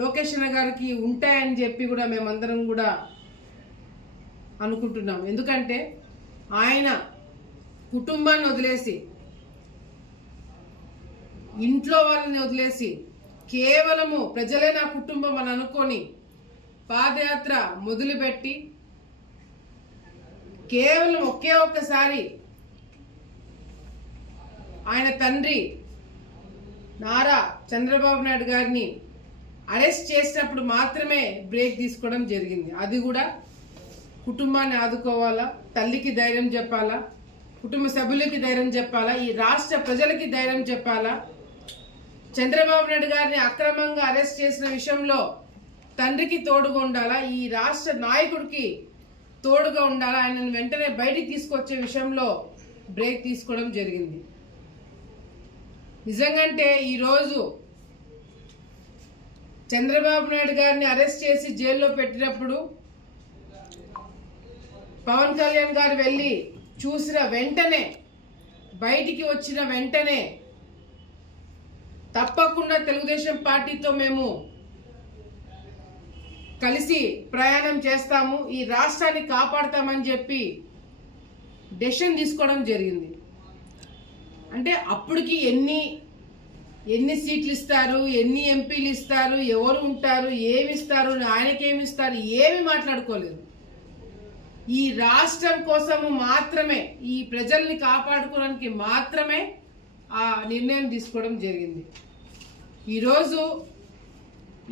లోకేష్ అన్న గారికి ఉంటాయని చెప్పి కూడా మేమందరం కూడా అనుకుంటున్నాం. ఎందుకంటే ఆయన కుటుంబాన్ని వదిలేసి, ఇంట్లో వాళ్ళని వదిలేసి, కేవలము ప్రజలే నా కుటుంబం అని అనుకొని పాదయాత్ర మొదలుపెట్టి కేవలం ఒక్కసారి ఆయన తండ్రి నారా చంద్రబాబు నాయుడు గారిని అరెస్ట్ చేసినప్పుడు మాత్రమే బ్రేక్ తీసుకోవడం జరిగింది. అది కూడా కుటుంబాన్ని ఆదుకోవాలా, తల్లికి ధైర్యం చెప్పాలా, కుటుంబ సభ్యులకి ధైర్యం చెప్పాలా, ఈ రాష్ట్ర ప్రజలకి ధైర్యం చెప్పాలా. చంద్రబాబు నాయుడు గారిని అక్రమంగా అరెస్ట్ చేసిన విషయంలో తండ్రికి తోడుగా ఉండాలా, ఈ రాష్ట్ర నాయకుడికి తోడుగా ఉండాలా, ఆయనను వెంటనే బయటికి తీసుకొచ్చే విషయంలో బ్రేక్ తీసుకోవడం జరిగింది. నిజంగంటే ఈరోజు చంద్రబాబు నాయుడు గారిని అరెస్ట్ చేసి జైల్లో పెట్టినప్పుడు పవన్ కళ్యాణ్ గారు వెళ్ళి చూసిన వెంటనే, బయటికి వచ్చిన వెంటనే తప్పకుండా తెలుగుదేశం పార్టీతో మేము కలిసి ప్రయాణం చేస్తాము, ఈ రాష్ట్రాన్ని కాపాడతామని చెప్పి డెసిషన్ తీసుకోవడం జరిగింది. అంటే అప్పటికి ఎన్ని సీట్లు ఇస్తారు, ఎన్ని ఎంపీలు ఇస్తారు, ఎవరు ఉంటారు, ఏమి ఇస్తారు, ఆయనకేమి ఇస్తారు, ఏమి మాట్లాడుకోలేదు. ఈ రాష్ట్రం కోసము మాత్రమే, ఈ ప్రజల్ని కాపాడుకోవడానికి మాత్రమే ఆ నిర్ణయం తీసుకోవడం జరిగింది. ఈరోజు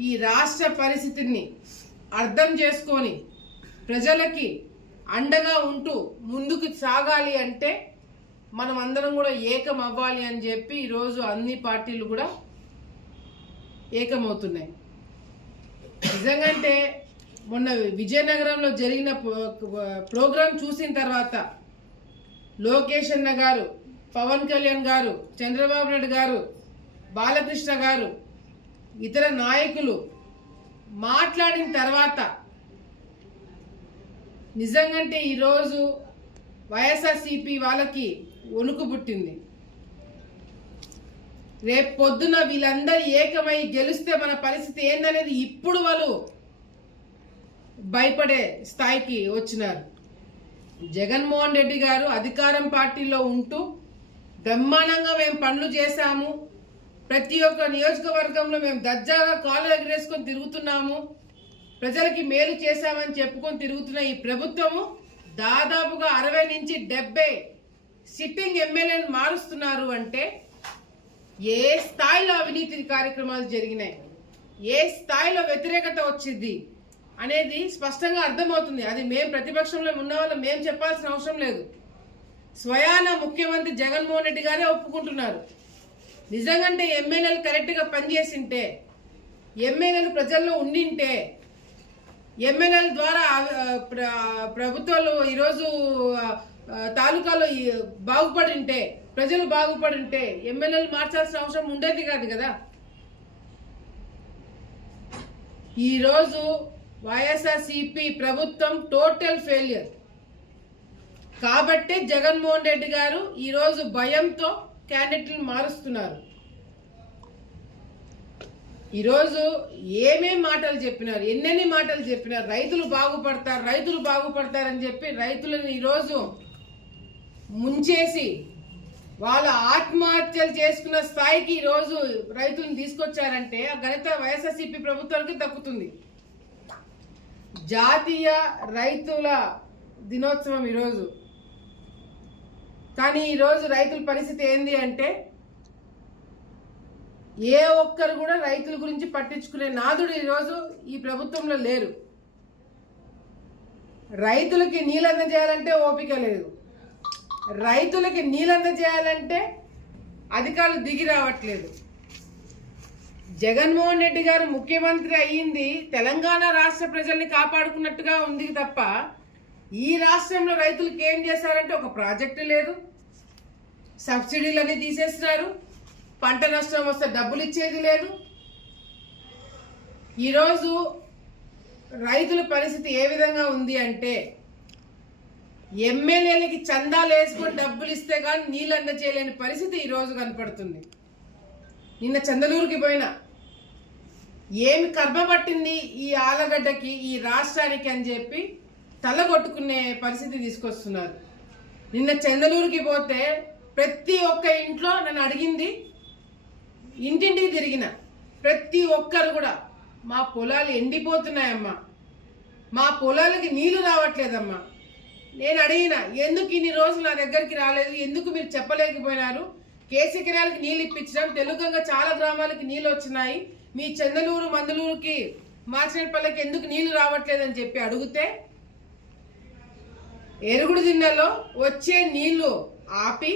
ఈ రాష్ట్ర పరిస్థితిని అర్థం చేసుకొని ప్రజలకి అండగా ఉంటూ ముందుకు సాగాలి అంటే మనం అందరం కూడా ఏకం అవ్వాలి అని చెప్పి ఈరోజు అన్ని పార్టీలు కూడా ఏకమవుతున్నాయి. నిజంగాంటే మొన్న విజయనగరంలో జరిగిన ప్రోగ్రాం చూసిన తర్వాత లోకేష్ అన్న గారు, పవన్ కళ్యాణ్ గారు, చంద్రబాబు నాయుడు గారు, బాలకృష్ణ గారు, ఇతర నాయకులు మాట్లాడిన తర్వాత నిజంగాంటే ఈరోజు వైఎస్ఆర్సీపీ వాళ్ళకి వణుకు పుట్టింది. రేపు పొద్దున వీళ్ళందరూ ఏకమై గెలిస్తే మన పరిస్థితి ఏందనేది ఇప్పుడు వాళ్ళు భయపడే స్థాయికి వచ్చినారు. జగన్మోహన్ రెడ్డి గారు అధికారం పార్టీలో ఉంటూ బ్రహ్మాండంగా మేము పనులు చేశాము, ప్రతి ఒక్క నియోజకవర్గంలో మేము దర్జాగా కాళ్ళు ఎగరేసుకొని తిరుగుతున్నాము, ప్రజలకి మేలు చేశామని చెప్పుకొని తిరుగుతున్న ఈ ప్రభుత్వము దాదాపుగా 60 నుంచి 70 సిట్టింగ్ ఎమ్మెల్యేలు మారుస్తున్నారు. అంటే ఏ స్థాయిలో అవినీతి కార్యక్రమాలు జరిగినాయి, ఏ స్థాయిలో వ్యతిరేకత వచ్చింది అనేది స్పష్టంగా అర్థమవుతుంది. అది మేము ప్రతిపక్షంలో ఉన్న వాళ్ళు మేము చెప్పాల్సిన అవసరం లేదు. స్వయాన ముఖ్యమంత్రి జగన్మోహన్ రెడ్డి గారే ఒప్పుకుంటున్నారు. నిజంగాంటే ఎమ్మెల్యేలు కరెక్ట్గా పనిచేసింటే, ఎమ్మెల్యేలు ప్రజల్లో ఉండింటే, ఎమ్మెల్యేల ద్వారా ప్రభుత్వాలు ఈరోజు తాలూకాలో బాగుపడింటే, ప్రజలు బాగుపడింటే ఎమ్మెల్యేలు మార్చాల్సిన అవసరం ఉండేది కాదు కదా. ఈరోజు వైఎస్ఆర్సీపీ ప్రభుత్వం టోటల్ ఫెయిల్యూర్ కాబట్టి జగన్మోహన్ రెడ్డి గారు ఈరోజు భయంతో క్యాండిడేట్లను మారుస్తున్నారు. ఈరోజు ఏమేం మాటలు చెప్పినారు, ఎన్నెన్ని మాటలు చెప్పినారు, రైతులు బాగుపడతారు, రైతులు బాగుపడతారని చెప్పి రైతులను ఈరోజు ముంచేసి వాళ్ళ ఆత్మహత్యలు చేసుకున్న స్థాయికి ఈరోజు రైతులను తీసుకొచ్చారంటే ఆ ఘనత వైఎస్ఆర్సీపీ ప్రభుత్వానికి దక్కుతుంది. జాతీయ రైతుల దినోత్సవం ఈరోజు, కానీ ఈరోజు రైతుల పరిస్థితి ఏంది అంటే ఏ ఒక్కరు కూడా రైతుల గురించి పట్టించుకునే నాదుడు ఈరోజు ఈ ప్రభుత్వంలో లేరు. రైతులకి నీళ్ళు అందజేయాలంటే ఓపిక లేదు, రైతులకి నీళ్ళు అందజేయాలంటే అధికారులు దిగి రావట్లేదు. జగన్మోహన్ రెడ్డి గారు ముఖ్యమంత్రి అయ్యింది తెలంగాణ రాష్ట్ర ప్రజల్ని కాపాడుకున్నట్టుగా ఉంది తప్ప ఈ రాష్ట్రంలో రైతులకు ఏం చేశారంటే ఒక ప్రాజెక్టు లేదు, సబ్సిడీలన్నీ తీసేస్తున్నారు, పంట నష్టం వస్తే డబ్బులు ఇచ్చేది లేదు. ఈరోజు రైతుల పరిస్థితి ఏ విధంగా ఉంది అంటే ఎమ్మెల్యేలకి చందాలు వేసుకొని డబ్బులు ఇస్తే కానీ నీళ్ళు అందజేయలేని పరిస్థితి ఈరోజు కనపడుతుంది. నిన్న చందలూరుకి పోయినా ఏమి కర్మ పట్టింది ఈ ఆలగడ్డకి, ఈ రాష్ట్రానికి అని చెప్పి తలగొట్టుకునే పరిస్థితి తీసుకొస్తున్నారు. నిన్న చందలూరుకి పోతే ప్రతి ఒక్క ఇంట్లో నన్ను అడిగింది, ఇంటింటికి తిరిగిన ప్రతి ఒక్కరు కూడా మా పొలాలు ఎండిపోతున్నాయమ్మా, మా పొలాలకి నీళ్లు రావట్లేదమ్మా. నేను అడిగిన, ఎందుకు ఇన్ని రోజులు నా దగ్గరికి రాలేదు, ఎందుకు మీరు చెప్పలేకపోయినారు? కేసీ కెనాల్కి నీళ్ళు ఇప్పించడం, తెలుగంగా చాలా గ్రామాలకి నీళ్ళు వచ్చినాయి, మీ చందలూరు మందలూరుకి మార్చినపల్లెకి ఎందుకు నీళ్లు రావట్లేదని చెప్పి అడిగితే, ఎరుగుడు దిన్నెలో వచ్చే నీళ్లు ఆపి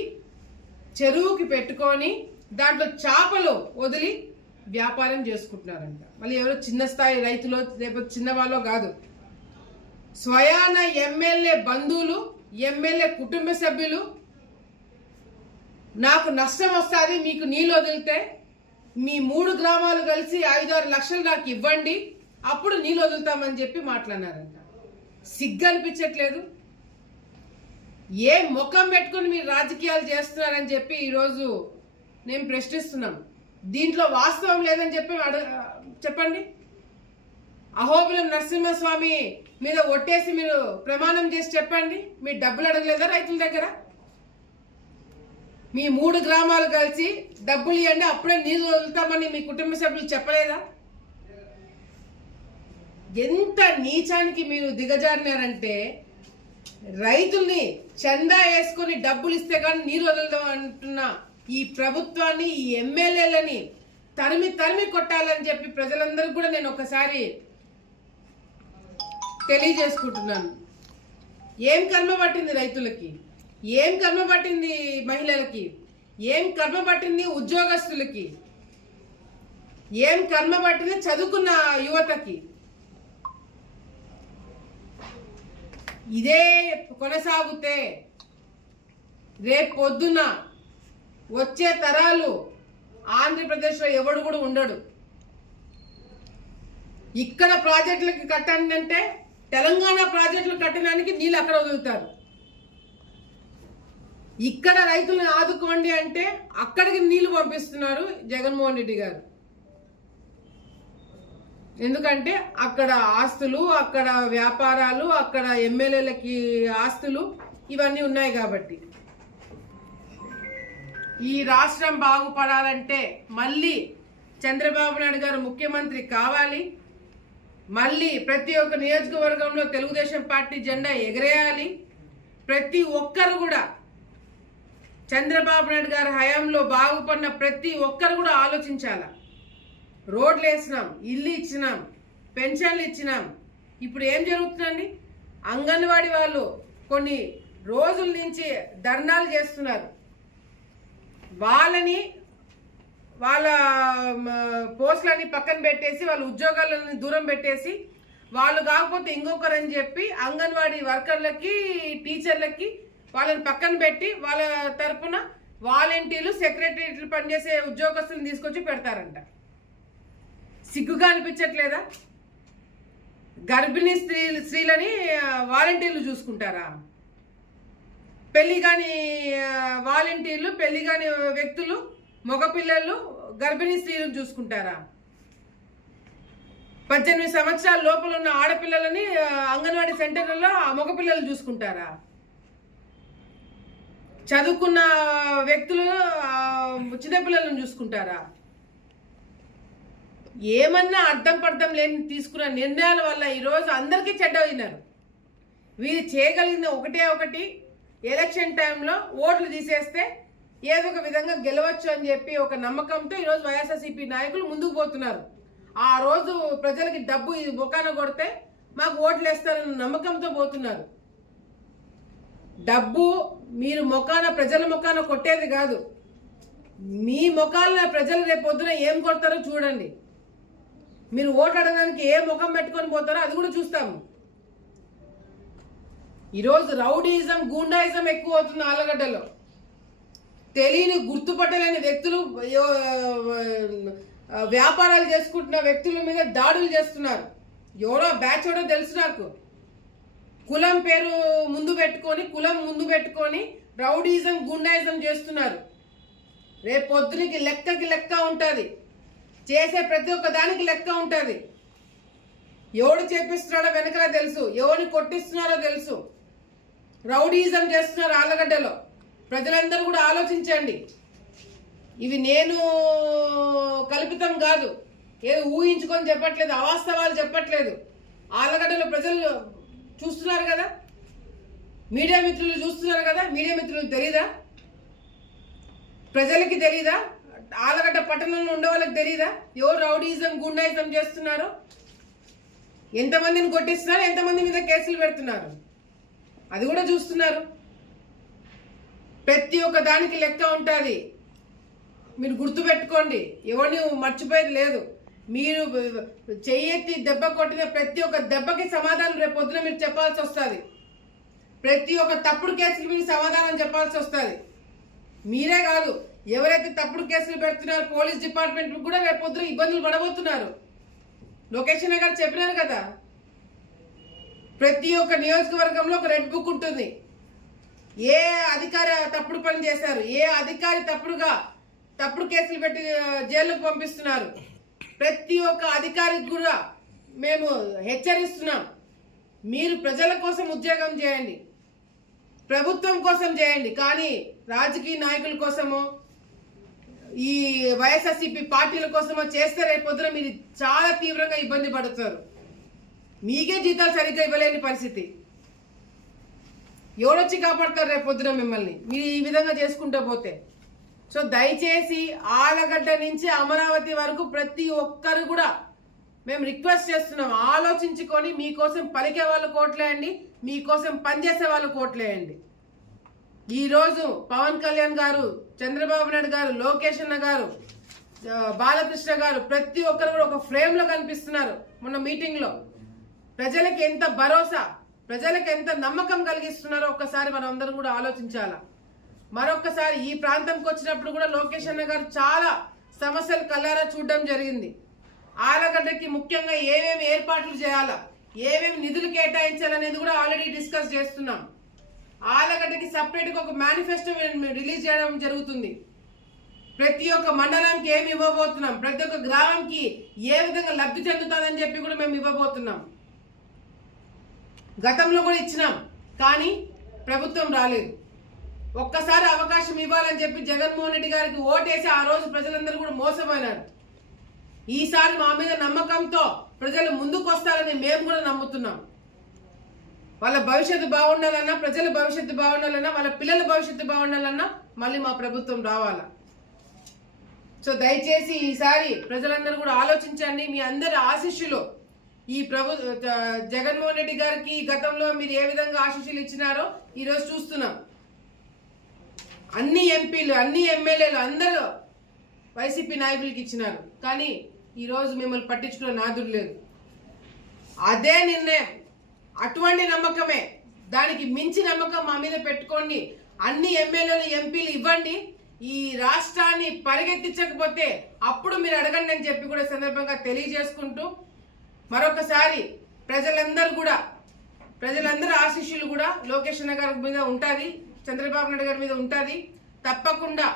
చెరువుకి పెట్టుకొని దాంట్లో చేపలు వదిలి వ్యాపారం చేసుకుంటున్నారంట. మళ్ళీ ఎవరో చిన్న స్థాయి రైతులు లేకపోతే చిన్నవాళ్ళో కాదు, స్వయాన ఎమ్మెల్యే బంధువులు, ఎమ్మెల్యే కుటుంబ సభ్యులు, నాకు నష్టం వస్తుంది మీకు నీళ్ళు వదిలితే, మీ 3 గ్రామాలు కలిసి 5-6 లక్షలు నాకు ఇవ్వండి, అప్పుడు నీళ్ళు వదులుతామని చెప్పి మాట్లాడినారంట. సిగ్గు అనిపించట్లేదు? ఏ ముఖం పెట్టుకుని మీరు రాజకీయాలు చేస్తున్నారని చెప్పి ఈరోజు నేను ప్రశ్నిస్తున్నాం. దీంట్లో వాస్తవం లేదని చెప్పి చెప్పండి. అహోబిలం నరసింహస్వామి మీద ఒట్టేసి మీరు ప్రమాణం చేసి చెప్పండి, మీరు డబ్బులు అడగలేదా రైతుల దగ్గర? మీ 3 గ్రామాలు కలిసి డబ్బులు ఇవ్వండి అప్పుడే నీళ్ళు వదులుతామని మీ కుటుంబ సభ్యులు చెప్పలేదా? ఎంత నీచానికి మీరు దిగజారినారంటే, రైతుల్ని చందా వేసుకొని డబ్బులు ఇస్తే కానీ నీరు వదలదాం అంటున్న ఈ ప్రభుత్వాన్ని, ఈ ఎమ్మెల్యేలని తరిమి కొట్టాలని చెప్పి ప్రజలందరికీ కూడా నేను ఒకసారి తెలియజేసుకుంటున్నాను. ఏం కర్మ పట్టింది రైతులకి, ఏం కర్మ పట్టింది మహిళలకి, ఏం కర్మ పట్టింది ఉద్యోగస్తులకి, ఏం కర్మ పట్టింది చదువుకున్న యువతకి? ఇదే కొనసాగితే రేపు పొద్దున వచ్చే తరాలు ఆంధ్రప్రదేశ్లో ఎవడు కూడా ఉండడు. ఇక్కడ ప్రాజెక్టులకి కట్టండి అంటే తెలంగాణ ప్రాజెక్టులు కట్టడానికి నీళ్ళు అక్కడ వదులుతారు. ఇక్కడ రైతులను ఆదుకోండి అంటే అక్కడికి నీళ్లు పంపిస్తున్నారు జగన్మోహన్ రెడ్డి గారు. ఎందుకంటే అక్కడ ఆస్తులు, అక్కడ వ్యాపారాలు, అక్కడ ఎమ్మెల్యేలకి ఆస్తులు ఇవన్నీ ఉన్నాయి కాబట్టి. ఈ రాష్ట్రం బాగుపడాలంటే మళ్ళీ చంద్రబాబు నాయుడు గారు ముఖ్యమంత్రి కావాలి, మళ్ళీ ప్రతి ఒక్క నియోజకవర్గంలో తెలుగుదేశం పార్టీ జెండా ఎగరేయాలి. ప్రతి ఒక్కరు కూడా చంద్రబాబు నాయుడు గారి హయాంలో బాగుపడిన ప్రతి ఒక్కరు కూడా ఆలోచించాల. రోడ్లు వేసినాం, ఇల్లు ఇచ్చినాం, పెన్షన్లు ఇచ్చినాం. ఇప్పుడు ఏం జరుగుతుందండి? అంగన్వాడీ వాళ్ళు కొన్ని రోజుల నుంచి ధర్నాలు చేస్తున్నారు. వాళ్ళ పోస్టులని పక్కన పెట్టేసి, వాళ్ళ ఉద్యోగాలను దూరం పెట్టేసి, వాళ్ళు కాకపోతే ఇంకొకరని చెప్పి అంగన్వాడీ వర్కర్లకి, టీచర్లకి వాళ్ళని పక్కన పెట్టి వాళ్ళ తరపున వాలంటీర్లు, సెక్రటరీలు పనిచేసే ఉద్యోగస్తులను తీసుకొచ్చి పెడతారంట. సిగ్గుగా అనిపించట్లేదా? గర్భిణీ స్త్రీలని వాలంటీర్లు చూసుకుంటారా? పెళ్లి కాని వాలంటీర్లు, పెళ్లి కాని వ్యక్తులు, మగపిల్లలు, గర్భిణీ స్త్రీలను చూసుకుంటారా? 18 సంవత్సరాల లోపల ఉన్న ఆడపిల్లలని అంగన్వాడీ సెంటర్లలో మగపిల్లలు చూసుకుంటారా? చదువుకున్న వ్యక్తులు చిన్నపిల్లలను చూసుకుంటారా? ఏమన్నా అర్థం పర్థం లేని తీసుకున్న నిర్ణయాల వల్ల ఈరోజు అందరికీ చెడ్డయినారు. వీరు చేయగలిగింది ఒకటి, ఎలక్షన్ టైంలో ఓట్లు తీసేస్తే ఏదో ఒక విధంగా గెలవచ్చు అని చెప్పి ఒక నమ్మకంతో ఈరోజు వైఎస్ఆర్సీపీ నాయకులు ముందుకు పోతున్నారు. ఆ రోజు ప్రజలకి డబ్బు మొకాన కొడితే మాకు ఓట్లు వేస్తారన్న నమ్మకంతో పోతున్నారు. డబ్బు మీరు ప్రజల మొకాన కొట్టేది కాదు, మీ మొకాల ప్రజలు రేపు పొద్దున ఏం కొడతారో చూడండి. మీరు ఓట్లు అడగడానికి ఏ ముఖం పెట్టుకొని పోతారో అది కూడా చూస్తాము. ఈరోజు రౌడీయిజం, గూండాయిజం ఎక్కువ అవుతుంది ఆలగడ్డలో. తెలియని, గుర్తుపట్టలేని వ్యక్తులు, వ్యాపారాలు చేసుకుంటున్న వ్యక్తుల మీద దాడులు చేస్తున్నారు. ఎవరో బ్యాచ్ ఎవడో తెలుసు నాకు. కులం పేరు ముందు పెట్టుకొని రౌడీయిజం, గుండాయిజం చేస్తున్నారు. రేపు పొద్దునికి లెక్క ఉంటుంది. చేసే ప్రతి ఒక్క దానికి లెక్క ఉంటుంది. ఎవడు చేపిస్తున్నాడో వెనకాల తెలుసు, ఎవరిని కొట్టిస్తున్నారో తెలుసు, రౌడీజం చేస్తున్నారు ఆళ్ళగడ్డలో. ప్రజలందరూ కూడా ఆలోచించండి. ఇవి నేను కల్పితం కాదు, ఏదో ఊహించుకొని చెప్పట్లేదు, అవాస్తవాలు చెప్పట్లేదు. ఆళ్ళగడ్డలో ప్రజలు చూస్తున్నారు కదా, మీడియా మిత్రులు చూస్తున్నారు కదా. మీడియా మిత్రులు తెలీదా? ప్రజలకి తెలీదా? ఆళ్ళగడ్డ పట్టణంలో ఉండే వాళ్ళకి తెలీదా ఎవరు రౌడీజం గుండాయిజం చేస్తున్నారో? ఎంతమందిని కొట్టిస్తున్నారు, ఎంతమంది మీద కేసులు పెడుతున్నారు, అది కూడా చూస్తున్నారు. ప్రతి ఒక్క దానికి లెక్క ఉంటుంది. మీరు గుర్తుపెట్టుకోండి, ఎవరిని మర్చిపోయేది లేదు. మీరు చెయ్యెత్తి దెబ్బ కొట్టిన ప్రతి ఒక్క దెబ్బకి సమాధానం రేపు పొద్దున మీరు చెప్పాల్సి వస్తుంది. ప్రతి ఒక్క తప్పుడు కేసులు మీరు సమాధానం చెప్పాల్సి వస్తుంది. మీరే కాదు, ఎవరైతే తప్పుడు కేసులు పెడుతున్నారో పోలీస్ డిపార్ట్మెంట్ కూడా రేపు పొద్దున ఇబ్బందులు పడబోతున్నారు. లోకేష్ గారు చెప్పినారు కదా, ప్రతి ఒక్క నియోజకవర్గంలో ఒక రెడ్ బుక్ ఉంటుంది. ఏ అధికారి తప్పుడు పని చేశారు, ఏ అధికారి తప్పుడు కేసులు పెట్టి జైలుకు పంపిస్తున్నారు, ప్రతి ఒక్క అధికారికి కూడా మేము హెచ్చరిస్తున్నాం. మీరు ప్రజల కోసం ఉద్యోగం చేయండి, ప్రభుత్వం కోసం చేయండి, కానీ రాజకీయ నాయకుల కోసమో ఈ వైఎస్ఆర్సీపీ పార్టీల కోసమో చేస్తే రేపు పొద్దున మీరు చాలా తీవ్రంగా ఇబ్బంది పడుతారు. మీకే జీతాలు సరిగ్గా ఇవ్వలేని పరిస్థితి. ఎవరొచ్చి కాపాడతారు రేపు పొద్దున మిమ్మల్ని మీరు ఈ విధంగా చేసుకుంటూ పోతే? సో దయచేసి ఆలగడ్డ నుంచి అమరావతి వరకు ప్రతి ఒక్కరు కూడా మేము రిక్వెస్ట్ చేస్తున్నాం, ఆలోచించుకొని మీకోసం పలికే వాళ్ళు కోట్లేయండి, మీకోసం పనిచేసే వాళ్ళు కోట్లేయండి. ఈరోజు పవన్ కళ్యాణ్ గారు, చంద్రబాబు నాయుడు గారు, లోకేష్ అన్న గారు, బాలకృష్ణ గారు ప్రతి ఒక్కరు కూడా ఒక ఫ్రేమ్లో కనిపిస్తున్నారు. మొన్న మీటింగ్లో ప్రజలకు ఎంత భరోసా, ప్రజలకు ఎంత నమ్మకం కలిగిస్తున్నారో ఒక్కసారి మనం అందరం కూడా ఆలోచించాలా. మరొక్కసారి ఈ ప్రాంతంకి వచ్చినప్పుడు కూడా లోకేష్ అన్న గారు చాలా సమస్యలు కళ్ళారా చూడడం జరిగింది. ఆలగడ్డకి ముఖ్యంగా ఏమేమి ఏర్పాట్లు చేయాలా, ఏమేమి నిధులు కేటాయించాలనేది కూడా ఆల్రెడీ డిస్కస్ చేస్తున్నాం. ఆలగడ్డకి సపరేట్గా ఒక మేనిఫెస్టో రిలీజ్ చేయడం జరుగుతుంది. ప్రతి ఒక్క మండలానికి ఏమి ఇవ్వబోతున్నాం, ప్రతి ఒక్క గ్రామంకి ఏ విధంగా లబ్ధి చెందుతుందని చెప్పి కూడా మేము ఇవ్వబోతున్నాం. గతంలో కూడా ఇచ్చినాం, కానీ ప్రభుత్వం రాలేదు. ఒక్కసారి అవకాశం ఇవ్వాలని చెప్పి జగన్మోహన్ రెడ్డి గారికి ఓటేసి ఆ రోజు ప్రజలందరూ కూడా మోసపోయినారు. ఈసారి మా మీద నమ్మకంతో ప్రజలు ముందుకు వస్తారని మేము కూడా నమ్ముతున్నాం. వాళ్ళ భవిష్యత్తు బాగుండాలన్నా, ప్రజల భవిష్యత్తు బాగుండాలన్నా, వాళ్ళ పిల్లల భవిష్యత్తు బాగుండాలన్నా మళ్ళీ మా ప్రభుత్వం రావాలా. సో దయచేసి ఈసారి ప్రజలందరూ కూడా ఆలోచించండి. మీ అందరి ఆశీస్సులు ఈ జగన్మోహన్ రెడ్డి గారికి గతంలో మీరు ఏ విధంగా ఆశీస్సులు ఇచ్చినారో ఈరోజు చూస్తున్నాం. అన్ని ఎంపీలు, అన్ని ఎమ్మెల్యేలు అందరూ వైసీపీ నాయకులకి ఇచ్చినారు, కానీ ఈరోజు మిమ్మల్ని పట్టించుకునే నాదుడు లేదు. అదే నిర్ణయం, అటువంటి నమ్మకమే, దానికి మించి నమ్మకం మా మీద పెట్టుకోండి. అన్ని ఎమ్మెల్యేలు, ఎంపీలు ఇవ్వండి. ఈ రాష్ట్రాన్ని పరిగెత్తించకపోతే అప్పుడు మీరు అడగండి అని చెప్పి కూడా సందర్భంగా తెలియజేసుకుంటూ, మరొకసారి ప్రజలందరూ ఆశీస్సులు కూడా లోకేష్ అన్న గారి మీద ఉంటుంది, చంద్రబాబు నాయుడు గారి మీద ఉంటుంది. తప్పకుండా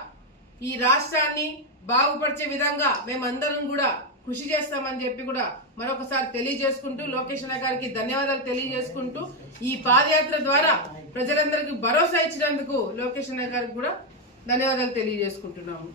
ఈ రాష్ట్రాన్ని బాగుపరిచే విధంగా మేమందరం కూడా కృషి చేస్తామని చెప్పి కూడా మరొకసారి తెలియజేసుకుంటూ, లోకేష్ అన్న గారికి ధన్యవాదాలు తెలియజేసుకుంటూ, ఈ పాదయాత్ర ద్వారా ప్రజలందరికీ భరోసా ఇచ్చినందుకు లోకేష్ అన్న గారికి కూడా ధన్యవాదాలు తెలియజేసుకుంటున్నాము.